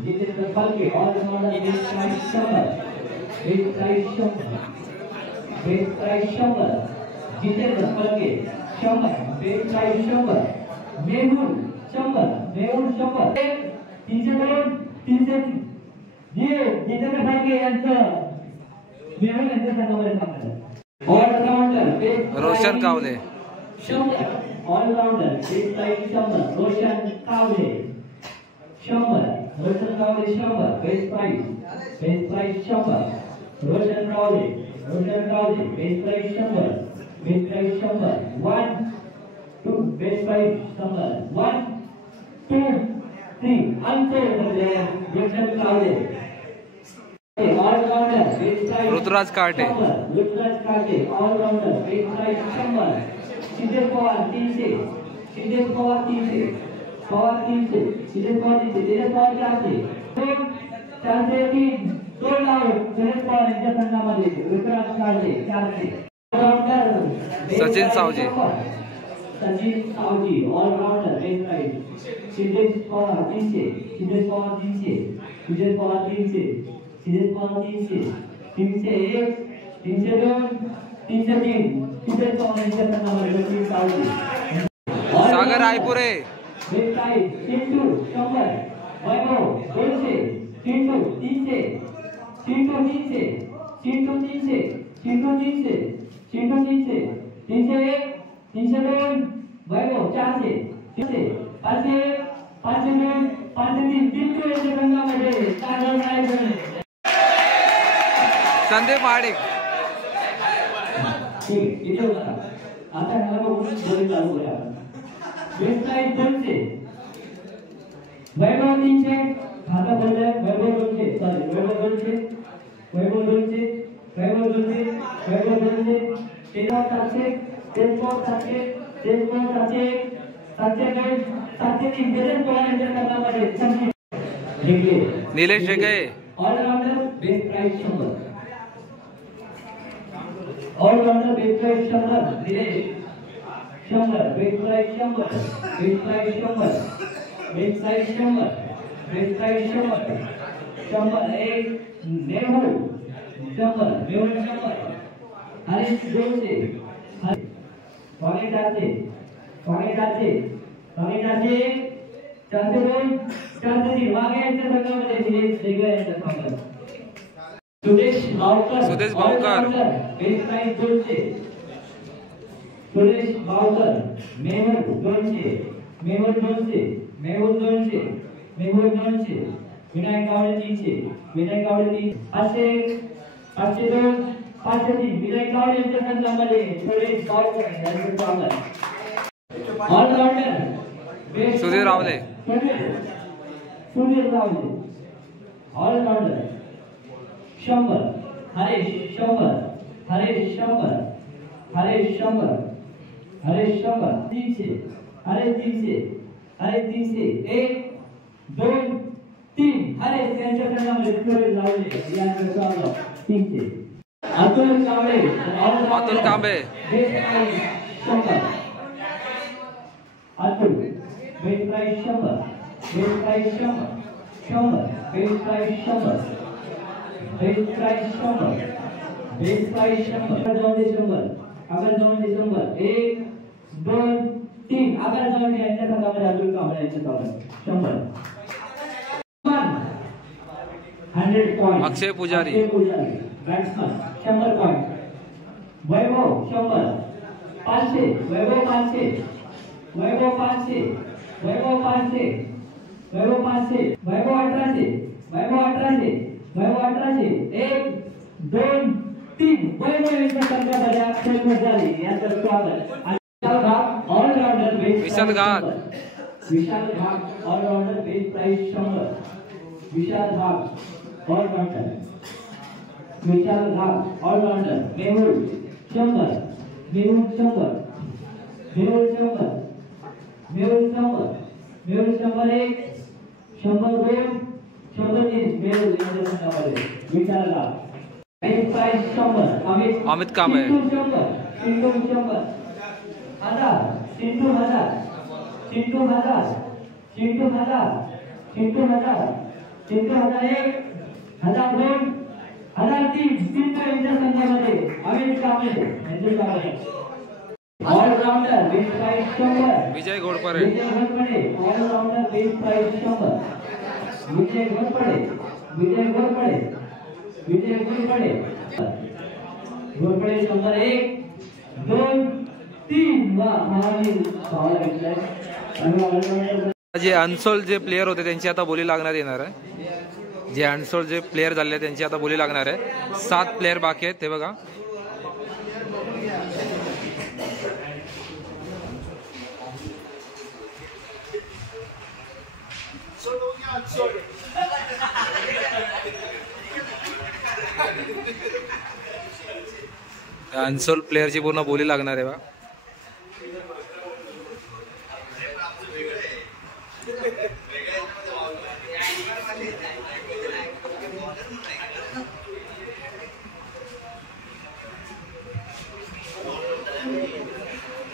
Jitendra Phalke all rounder best price 100. Best price 100. Best price 100. Jitendra Phalke 100. Best price 100. Mehul 100. Mehul 100. 302. 303. Jitendra Phalke यांचं मेहुल यांच्या संघामध्ये सामना. All rounder best Roshan Kawale 100. All rounder best price 100. Roshan Kawale 100. Roshan Kawale 100. Best price 100. Roshan Kawale best price 100. Best price 100. 1 2 best price 100. 1 2 3 unsold Roshan Kawale. All rounder best price Ruturaj Kate. Ruturaj Kate all rounder best price 100. Siddhesh Pawar 300. Siddhesh Pawar 300. Pawar 300. Siddhesh Pawar 300. Siddhesh Pawar 400. 403. Sold out. Siddhesh Pawar यांच्या संघामध्ये Ruturaj Kate 400. All rounder Sachin Savji. Sachin Savji all rounder best price. Siddhesh Pawar 300. Siddhesh Pawar 300. Siddhesh Pawar 300. Siddhesh Pawar 300. 301. 302. 303. Siddhesh Pawar यांच्या संघामध्ये सचिन सावजी. सागर रायपुरे बेस्ट प्राइस चिंटू 100. वैभव 200. चिंटू 300. चिंटू 300. चिंटू 300. चिंटू 300. चिंटू 300. 301. 302. वैभव 400. 500. 502. 503. चिंटू यांच्या संघामध्ये सागर रायपुरे. संदीप महाडिक. ठीक इथे होता. आता ह्याला बघून गोळी चालू करूया. Best price 200. वैभव 300. खाता बोललाय वैभव 200. सॉरी वैभव 200. वैभव 200. वैभव 200. वैभव 200. तेरा 700. तेजपाल 700. तेजपाल 701. 702. 703. तेजस पवार यांच्या संघामध्ये Sandeep Nilesh Shegale. All rounder best price 100. All rounder best price 100. Nilesh 100. Best price 100. Best price 100. Best price 100. Best price 100. 100 एक मेहुल 100. मेहुल 100. हरीश 200. स्वामी 400. स्वामी 400. स्वामी 400. 402. 403. मागे यांच्या संघामध्ये निलेश शेगळे यांच्या संघामध्ये सुदेश भावकर बेस्ट प्राइस 200. सुरेश भावकर मेहुल 200. मेहुल 200. मेहुल 200. मेहुल 200. विनायक गावडे 300. विनायक गावडे 300. 500. 502. 503. विनायक गावडे यांच्या संघामध्ये सुरेश भावकर यांचं स्वागत. ऑलराउंडर सुधीर रावले. सुधीर रावले ऑलराउंडर 100. हरेश 100. हरेश 100. हरेश 100. हरेश 100. 300. हरेश 300. हरेश 300. 1 2 3. हरेश यांच्या संघामध्ये सुरेश रावले यांचं स्वागत. 300. Atul Kamble. Atul Kamble. Best price 100. Atul best price 100. Best price 100. 100. Best price 100. Best price 100. Best price 100. आकाश 100. आकाश 100. 1 2 3. आकाश यांच्या संघामध्ये अतुल कांबळे यांच्या संघामध्ये 100. 100 पॉइंट अक्षय पुजारी. Batsman 100 point. वैभव 100. 500. वैभव 500. वैभव 500. वैभव 500. वैभव 500. वैभव 1800. वैभव 1800. वैभव 1800. 1 2 3. वैभव यांच्या संघामध्ये अक्षय पुजारी यांचं स्वागत. ऑलराउंडर विशाल घाट. विशाल भाग ऑलराउंडर बेस्ट प्राइस 100 विशाल भाग ऑलराउंडर विशाल भाग ऑलराउंडर मेहुल 100 मेहुल 100 मेहुल 100 मेहुल 100 मेहुल 101 102 103 मेहुल यांच्या संघामध्ये विशाल भाग बेस्ट प्राइस 100 अमित कांबळे चिंटू 100 हजार चिंटू हजार चिंटू हजार चिंटू हजार चिंटू हजार चिंटू 1001 1002 1003 चिंटू यांच्या संघामध्ये अमित कांबळे यांचे स्वागत ऑलराउंडर बेस्ट प्राइस 100 विजय घोडपरे ऑलराउंडर बेस्ट प्राइस 100 विजय घोडपरे विजय घोडपरे विजय घोडपरे घोडपरे 101 2 3 भावानी भावाला घेतलाय आणि ऑलराउंडर जे अनसोल्ड जे प्लेयर होते त्यांची आता बोली लागणार येणार आहे. जे अनसोल्ड जे प्लेयर झाले त्यांची आता बोली लागणार आहे. 7 प्लेयर बाकी आहेत ते बघा. अनसोल्ड प्लेयरची पूर्ण बोली लागणार आहे बा.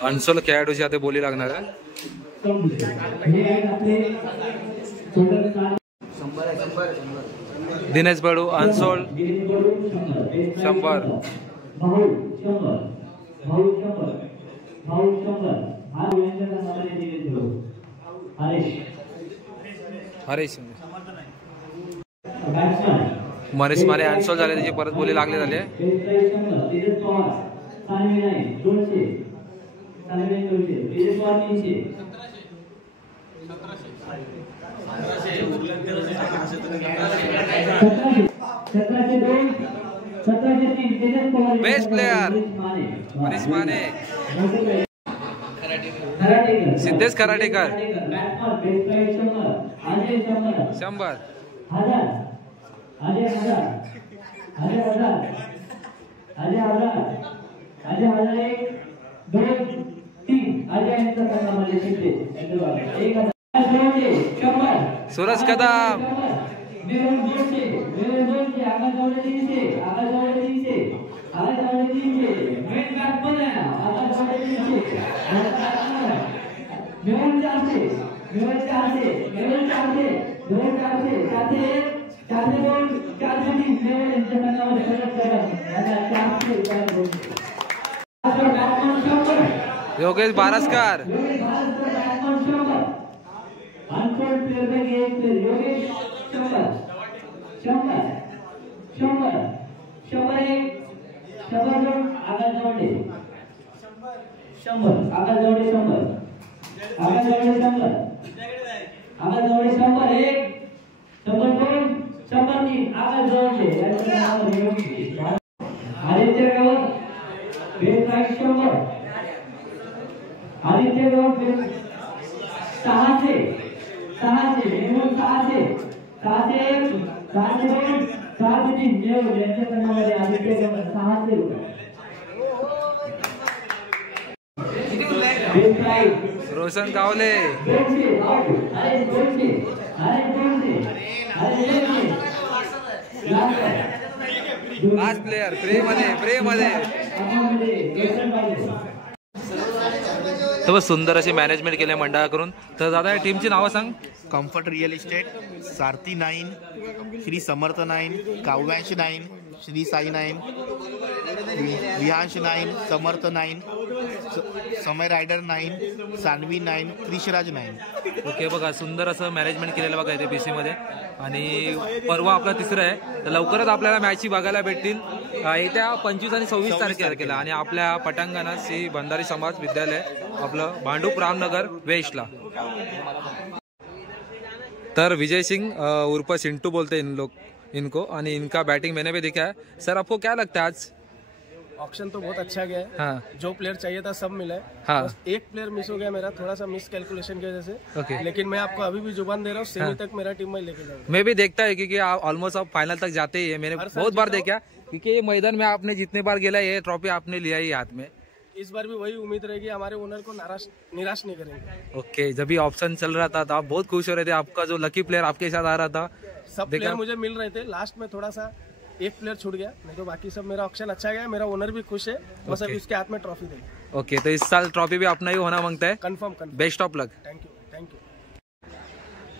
अनसोल्ड खेळाडूची आता बोली लागणार आहे. दिनेश बडू अनसोल्ड 100 हरीश मनीष माने अनसोल्ड झाले त्याची परत बोली लागले झाले. बेस्ट प्लेयर मनीष माने सिद्धेश खराटेकर 100 सूरज कदम योगेश बारसकर आदित्य गौड 600 मेहुल 600 मेहुल यांच्या संघामध्ये आदित्य गौड 600 रुपये. रोशन कावले 5 प्लेयर प्रे मध्ये तर सुंदर अशी मॅनेजमेंट केले मंडळाकडून. तर दादा या टीमची नावं सांग. कम्फर्ट रिअल इस्टेट, सारथी 9, श्री समर्थ 9, काव्यांश 9, श्री साई 9, विहांश 9, समर्थ 9, समय रायडर 9, सान्वी 9, क्रिशराज 9. ओके बघा सुंदर असं मॅनेजमेंट केलेलं बघा इथे BC मध्ये. आणि परवा आपला तिसरा आहे तर लवकरच आपल्याला मॅची बघायला भेटतील. येत्या 25 आणि 26 तारखेला आणि आपल्या पटांगणात श्री भंडारी समाज विद्यालय आपलं भांडूप रामनगर वेस्टला. तर विजय सिंह उर्फ सिंटू बोलते इनको. आणि इनका बैटिंग मैंने भी देखा है. सर आपको क्या लगता है आज ऑक्शन तो बहुत अच्छा गया है। हाँ जो प्लेयर चाहिए था सब मिला है। हाँ बस एक प्लेयर मिस हो गया मेरा, थोड़ा सा मिस कैलकुलेशन की वजह से। ओके। लेकिन मैं आपको अभी भी जुबान दे रहा हूँ, सेमी तक मेरा टीम में लेके जाऊंगा। मैं भी देखता है क्योंकि आप ऑलमोस्ट आप फाइनल तक जाते ही है, मैंने हर साल बहुत बार जीता देखा क्योंकि ये मैदान में आपने जितने बार गेला ये ट्रॉफी आपने लिया ही हाथ में। इस बार भी वही उम्मीद रहेगी, हमारे ओनर को निराश नहीं करेंगे। ओके, जब भी ऑप्शन चल रहा था तो आप बहुत खुश हो रहे थे, आपका जो लकी प्लेयर आपके साथ आ रहा था। सब प्लेयर मुझे मिल रहे थे, लास्ट में थोड़ा सा एक प्लेयर छूट गया, नहीं तो बाकी सब मेरा ऑप्शन अच्छा गया। मेरा ओनर भी खुश है, बस अभी उसके हाथ में ट्रॉफी देंगे। ओके, तो इस साल ट्रॉफी भी अपना ही होना मांगता है। Confirm. Best of luck. Thank you.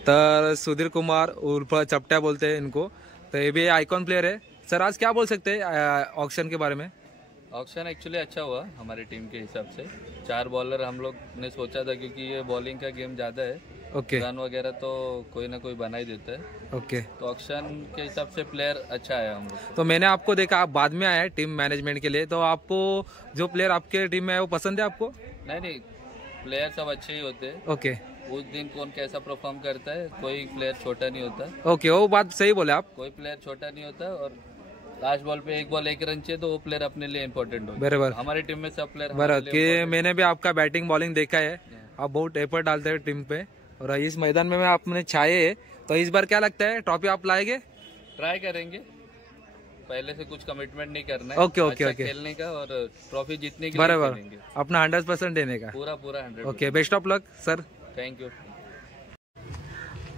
तर सुधीर कुमार उर्फ चपटा बोलते हैं इनको, तो ये भी आइकॉन प्लेयर है। सर आज क्या बोल सकते हैं ऑक्शन के बारे में? ऑक्शन एक्चुअली अच्छा हुआ हमारी टीम के हिसाब से। 4 बॉलर हम लोग ने सोचा था क्योंकि ये बॉलिंग का गेम ज़्यादा है। ओके। रन वगैरह तो कोई ना कोई बना ही देता है। ओके, तो ऑक्शन के हिसाब से प्लेयर अच्छा आया हम लोग। तो मैंने आपको देखा आप बाद में आए टीम मैनेजमेंट के लिए, तो आपको जो प्लेयर आपके टीम में है वो पसंद है आपको? नहीं, प्लेयर सब अच्छे ही होते हैं। ओके। उस दिन कौन कैसा परफॉर्म करता है, कोई प्लेयर छोटा नहीं होता। ओके, वो बात सही बोले आप। कोई प्लेयर छोटा नहीं होता और लास्ट बॉल पे 1 बॉल 1 रन चाहिए तो वो प्लेयर अपने लिए इम्पोर्टेंट हो। बराबर। हमारी टीम में सब प्लेयर बराबर कि मैंने भी आपका बैटिंग बॉलिंग देखा है, आप बहुत एफर्ट डालते हैं टीम पे, और इस मैदान में आपने छाए है। तो इस बार क्या लगता है ट्रॉफी आप लाएंगे? ट्राई करेंगे, पहले से कुछ कमिटमेंट नहीं करना है। ओके, ओके, अच्छा ओके। खेलने का और ट्रॉफी जीतने के लिए बराबर, खेलेंगे। अपना 100% देने का। पूरा 100। Okay, best of luck sir. Thank you.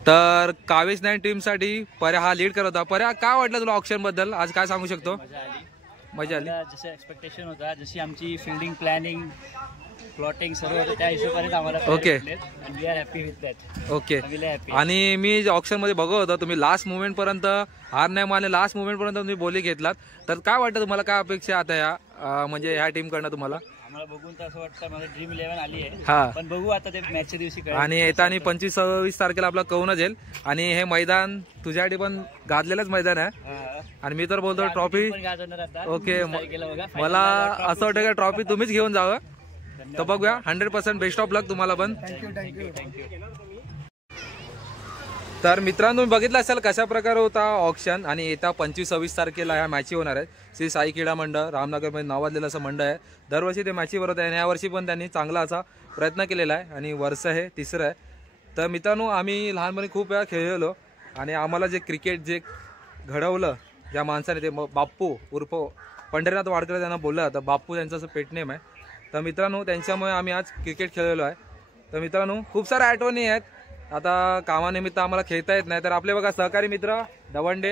तर कावेज 9 टीम साठी पर्या हा लीड करत होता. पर्या काय वाटलं तुला ऑप्शन बद्दल, आज काय सांगू शकतो? मजा आली. जसं एक्सपेक्टेशन होता, जशी आमची फिल्डिंग प्लॅनिंग प्लॉटिंग सर्व होतं त्या हिशोबाने आम्हाला okay. We are happy with that. Okay. Happy. आणि मी ऑप्शन मध्ये बघत होतो तुम्ही लास्ट मोमेंट पर्यंत हार नाही मानले, लास्ट मोमेंट पर्यंत तुम्ही बोली घेतलात. तर काय वाटतं तुम्हाला, काय अपेक्षा आता या म्हणजे ह्या टीम कडनं तुम्हाला? आम्हाला बघून तर असं वाटतं माझं ड्रीम 11 आली आहे. हा, पण बघू आता ते मॅचच्या दिवशी कळेल. आणि येताना 25-26 तारखेला आपला कौनच येईल. आणि हे मैदान तुझ्यासाठी पण गाजलेलंच मैदान आहे. आणि मी तर बोलतो ट्रॉफी. ओके, मला असं वाटतं का ट्रॉफी तुम्हीच घेऊन जावं. तर बघूया, 100% बेस्ट ऑफ लक तुम्हाला पण. तर मित्रांनो, तुम्ही बघितलं असेल कशा प्रकारे होता ऑक्शन. आणि येत्या 25-26 तारखेला ह्या मॅची होणार आहेत. श्री साई क्रीडा मंडळ रामनगरमध्ये नावाजलेलं असं मंडळ आहे. दरवर्षी ते मॅची भरवत आहे आणि यावर्षी पण त्यांनी चांगला असा प्रयत्न केलेला आहे आणि वर्ष हे तिसरं आहे. तर मित्रांनो, आम्ही लहानपणी खूप वेळा खेळलेलो आणि आम्हाला जे क्रिकेट जे घडवलं ज्या माणसाने, ते बाप्पू उर्फ पंढरीनाथ वाडकर त्यांना बोललं जातं. बाप्पू त्यांचं असं पेट नेम आहे. तर मित्रांनो, त्यांच्यामुळे आम्ही आज क्रिकेट खेळलेलो आहे. तर मित्रांनो, खूप साऱ्या आठवणी आहेत. आता कामानिमित्त आम्हाला खेळता येत नाही. तर आपले बघा सहकारी मित्र दवंडे,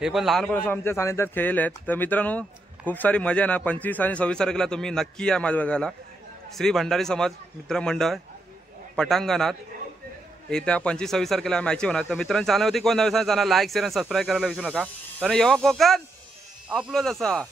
हे पण लहानपणापासून आमच्या सानिध्यात खेळले आहेत. तर मित्रांनो, खूप सारी मजा आहे ना. 25 आणि 26 तारखेला तुम्ही नक्की या माझ्या बघायला. श्री भंडारी समाज मित्र मंडळ पटांगणात येत्या 25-26 तारखेला मॅची होणार. तर मित्रांनो, चॅनलवरती कोण नवीन चॅनल लाईक शेअर आणि सबस्क्राईब करायला विसरू नका. तर येवा कोकण आपलोच असा.